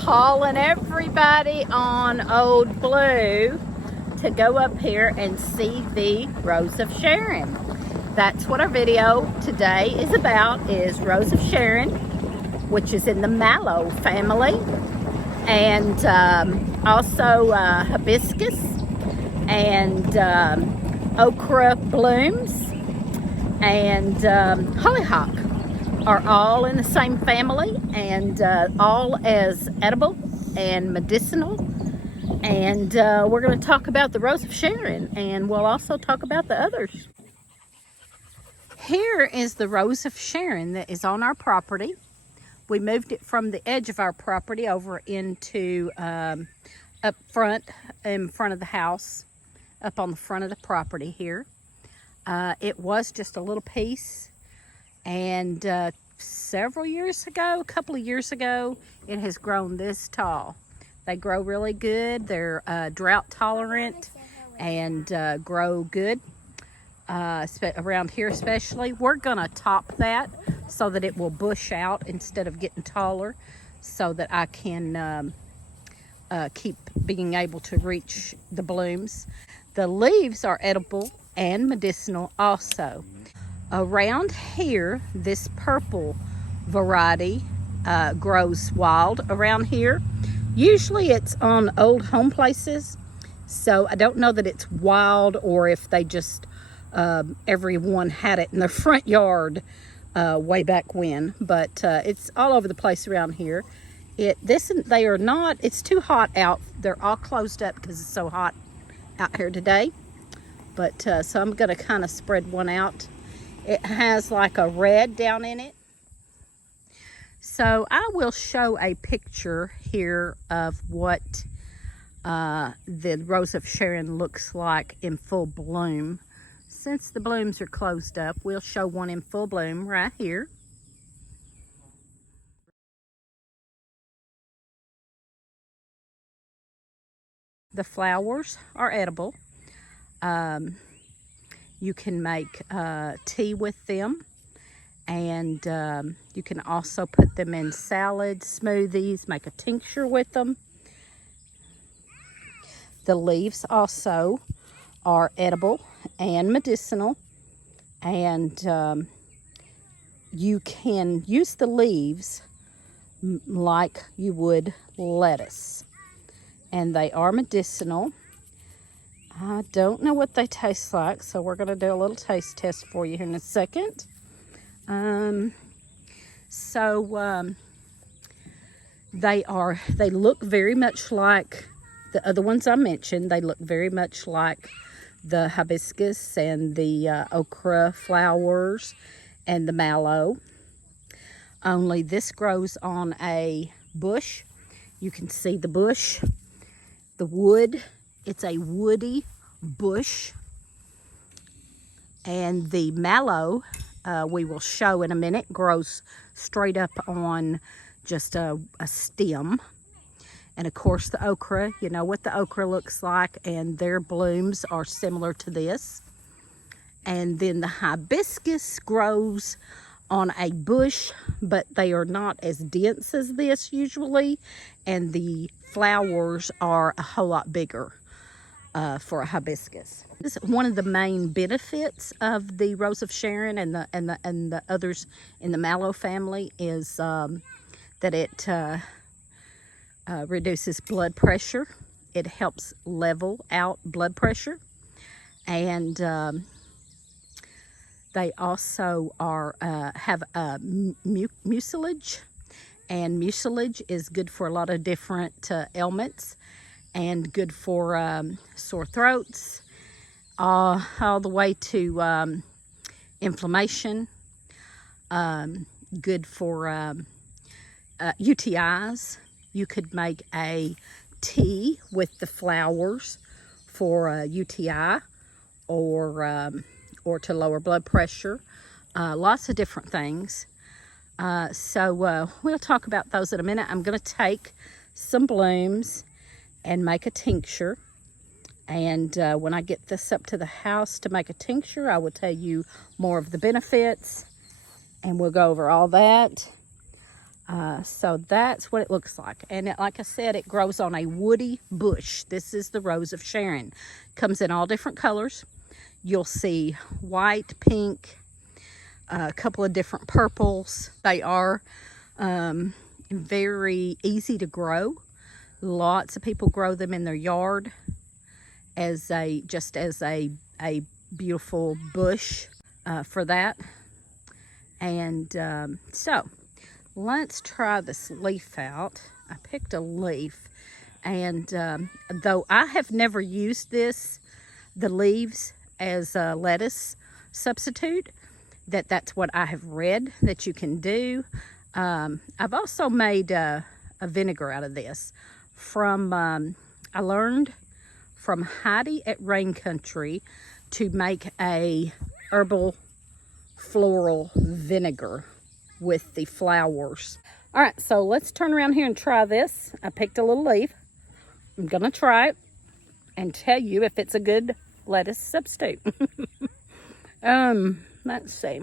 hauling everybody on Old Blue to go up here and see the Rose of Sharon. That's what our video today is about, is Rose of Sharon, which is in the Mallow family, and also hibiscus and okra blooms and hollyhock are all in the same family, and all as edible and medicinal. And we're going to talk about the Rose of Sharon, and we'll also talk about the others. Here is the Rose of Sharon that is on our property. We moved it from the edge of our property over into up front, in front of the house, up on the front of the property here. It was just a little piece, and several years ago, a couple of years ago, it has grown this tall. They grow really good. They're drought tolerant and grow good around here especially. We're gonna top that so that it will bush out instead of getting taller, so that I can keep being able to reach the blooms. The leaves are edible and medicinal also. Around here, this purple variety grows wild around here. Usually it's on old home places, so I don't know that it's wild or if they just everyone had it in their front yard way back when, but it's all over the place around here. They are not, it's too hot out. They're all closed up because it's so hot out here today. But so I'm gonna kind of spread one out. It has like a red down in it. So I will show a picture here of what the Rose of Sharon looks like in full bloom. Since the blooms are closed up, we'll show one in full bloom right here. The flowers are edible. You can make tea with them, and you can also put them in salads, smoothies, make a tincture with them. The leaves also are edible and medicinal, and you can use the leaves like you would lettuce, and they are medicinal. I don't know what they taste like, so we're going to do a little taste test for you here in a second. They look very much like the other ones I mentioned. They look very much like the hibiscus and the okra flowers and the mallow. Only this grows on a bush. You can see the bush, the wood. It's a woody bush. And the mallow, we will show in a minute, grows straight up on just a stem. And of course the okra, you know what the okra looks like, and their blooms are similar to this. And then the hibiscus grows on a bush, but they are not as dense as this usually, and the flowers are a whole lot bigger for a hibiscus. This is one of the main benefits of the Rose of Sharon and the others in the Mallow family is that it reduces blood pressure. It helps level out blood pressure, and they also have mucilage, and mucilage is good for a lot of different ailments, and good for sore throats, all the way to inflammation, good for UTIs. You could make a tea with the flowers for UTI, or to lower blood pressure. Lots of different things. So we'll talk about those in a minute. I'm going to take some blooms and make a tincture, and when I get this up to the house to make a tincture, I will tell you more of the benefits, and we'll go over all that. So that's what it looks like. And like I said, it grows on a woody bush. This is the Rose of Sharon. Comes in all different colors. You'll see white, pink, a couple of different purples. They are very easy to grow. Lots of people grow them in their yard as a beautiful bush for that. And so let's try this leaf out. I picked a leaf, and though I have never used the leaves as a lettuce substitute, that's what I have read that you can do. I've also made a vinegar out of this from, I learned from Heidi at Rain Country to make a herbal floral vinegar with the flowers. All right, so let's turn around here and try this. I picked a little leaf. I'm gonna try it and tell you if it's a good lettuce substitute. Let's see.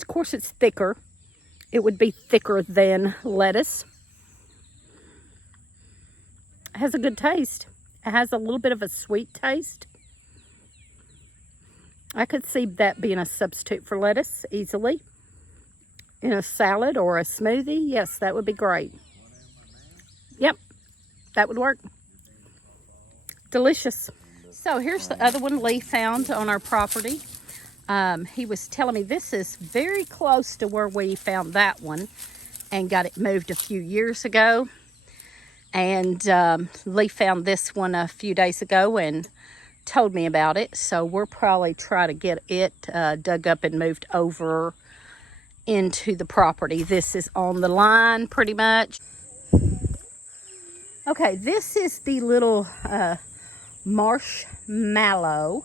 Of course, it's thicker. It would be thicker than lettuce. It has a good taste. It has a little bit of a sweet taste. I could see that being a substitute for lettuce easily. In a salad or a smoothie, yes, that would be great. Yep, that would work. Delicious. So here's the other one Lee found on our property. He was telling me this is very close to where we found that one and got it moved a few years ago. And Lee found this one a few days ago and told me about it. So we'll probably try to get it dug up and moved over into the property. This is on the line pretty much. Okay, this is the little Marsh Mallow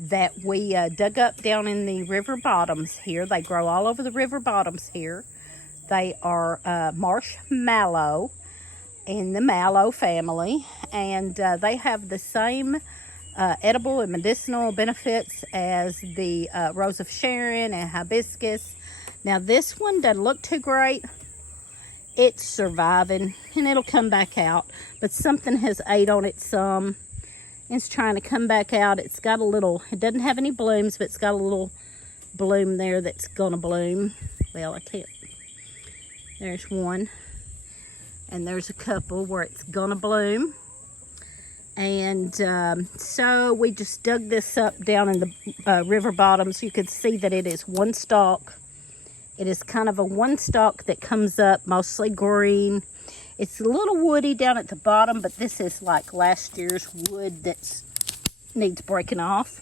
that we dug up down in the river bottoms here. They grow all over the river bottoms here. They are Marsh Mallow in the mallow family, and they have the same edible and medicinal benefits as the Rose of Sharon and hibiscus. Now this one doesn't look too great. It's surviving and it'll come back out, but something has ate on it some. It's trying to come back out. It's got a little, it doesn't have any blooms, but it's got a little bloom there that's gonna bloom. Well, I can't. There's one, and there's a couple where it's gonna bloom. And so we just dug this up down in the river bottoms. You can see that it is one stalk. It is kind of a one stalk that comes up mostly green. It's a little woody down at the bottom, but this is like last year's wood that needs breaking off.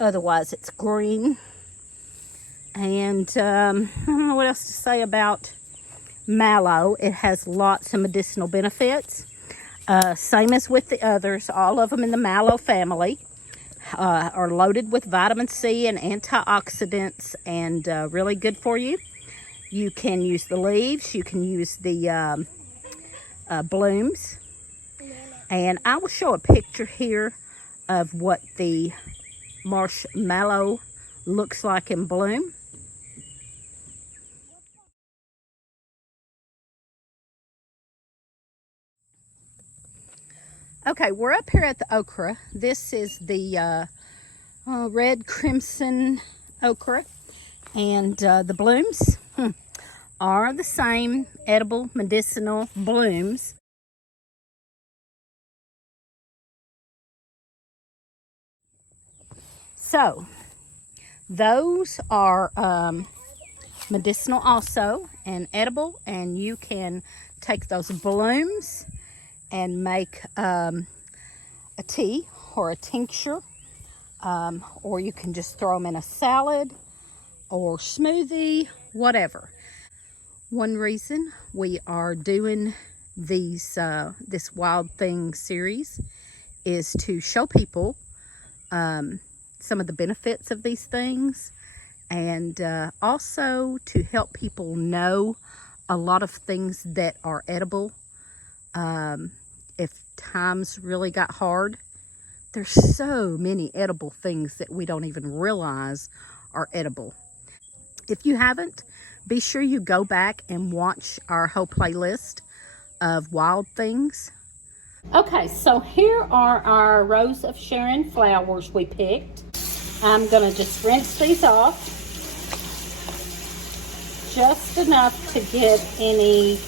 Otherwise, it's green. And I don't know what else to say about mallow. It has lots of medicinal benefits. Same as with the others. All of them in the mallow family are loaded with vitamin C and antioxidants, and really good for you. You can use the leaves. You can use the blooms. And I will show a picture here of what the Marsh Mallow looks like in bloom. Okay, we're up here at the okra. This is the red crimson okra, and the blooms are the same edible medicinal blooms. So those are medicinal also and edible, and you can take those blooms and make a tea or a tincture, or you can just throw them in a salad or smoothie, whatever. One reason we are doing these this Wild Things series is to show people some of the benefits of these things, and also to help people know a lot of things that are edible. If times really got hard, there's so many edible things that we don't even realize are edible. If you haven't, be sure you go back and watch our whole playlist of wild things. Okay, so here are our Rose of Sharon flowers we picked. I'm going to just rinse these off. Just enough to get any,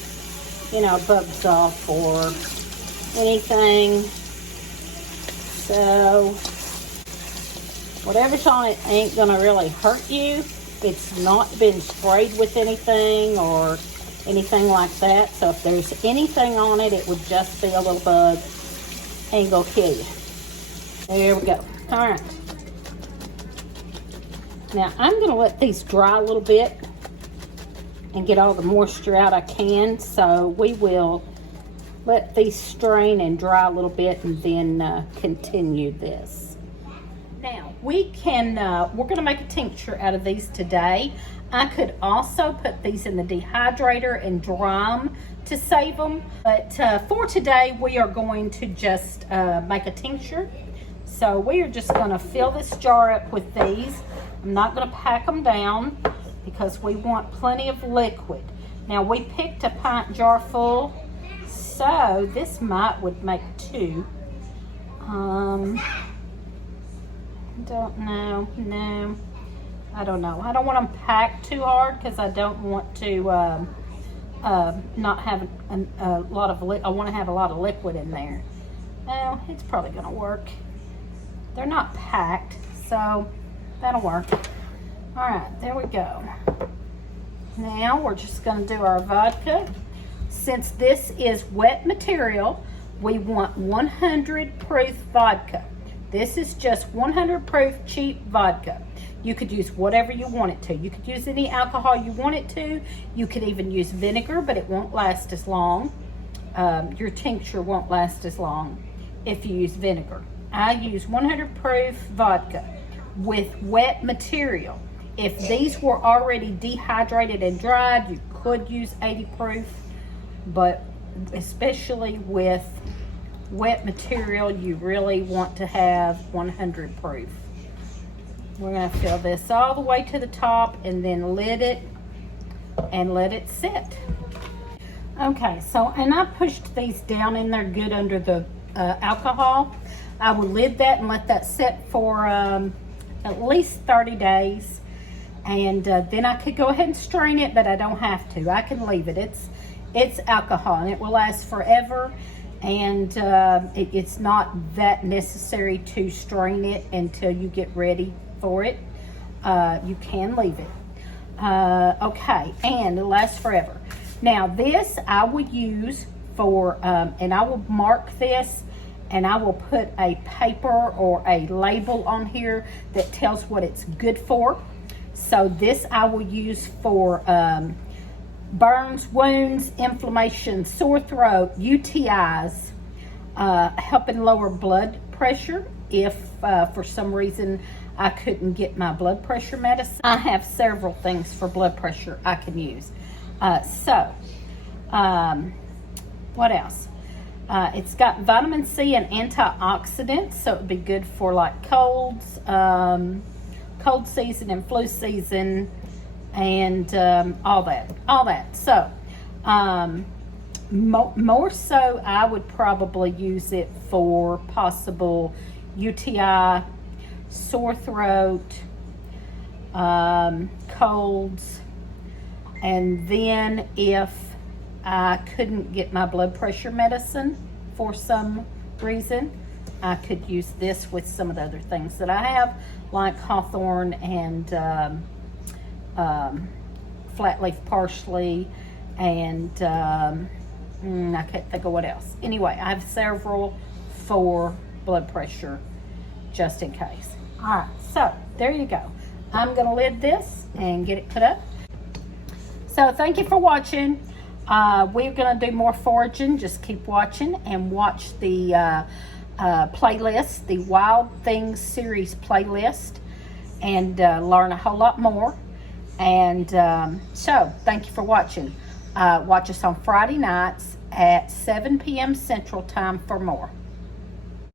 bugs off or anything. So, whatever's on it ain't going to really hurt you. It's not been sprayed with anything or anything like that. So if there's anything on it, it would just be a little bug. Ain't gonna kill you. There we go. All right. Now I'm gonna let these dry a little bit and get all the moisture out I can. So we will let these strain and dry a little bit and then continue this. Now we're gonna make a tincture out of these today. I could also put these in the dehydrator and dry them to save them. But for today, we are going to just make a tincture. So we are just gonna fill this jar up with these. I'm not gonna pack them down because we want plenty of liquid. Now we picked a pint jar full, so this would make 2. Don't know, no. I don't know. I don't want them packed too hard because I don't want to not have a lot of I want to have a lot of liquid in there. Well, it's probably going to work. They're not packed, so that'll work. All right, there we go. Now we're just going to do our vodka. Since this is wet material, we want 100 proof vodka. This is just 100 proof cheap vodka. You could use whatever you want it to. You could use any alcohol you want it to. You could even use vinegar, but it won't last as long. Your tincture won't last as long if you use vinegar. I use 100 proof vodka with wet material. If these were already dehydrated and dried, you could use 80 proof, but especially with wet material, you really want to have 100 proof. We're going to fill this all the way to the top and then lid it and let it sit. Okay, so, and I pushed these down in there good under the alcohol. I will lid that and let that sit for at least 30 days. And then I could go ahead and strain it, but I don't have to. I can leave it. It's alcohol and it will last forever. And it's not that necessary to strain it until you get ready for it. You can leave it. Okay, and it lasts forever. Now this I will use for, and I will mark this and I will put a paper or a label on here that tells what it's good for. So this I will use for burns, wounds, inflammation, sore throat, UTIs, helping lower blood pressure if for some reason I couldn't get my blood pressure medicine. I have several things for blood pressure I can use. What else? It's got vitamin C and antioxidants, so it would be good for like colds, cold season and flu season, and all that. So more so I would probably use it for possible UTI, sore throat, colds, and then if I couldn't get my blood pressure medicine for some reason, I could use this with some of the other things that I have, like hawthorn and flat leaf parsley, and I can't think of what else. Anyway, I have several for blood pressure just in case. All right, so there you go. I'm gonna lid this and get it put up. So thank you for watching. We're gonna do more foraging. Just keep watching and watch the playlist, the Wild Things series playlist, and learn a whole lot more. And so thank you for watching. Watch us on Friday nights at 7 p.m. Central Time for more.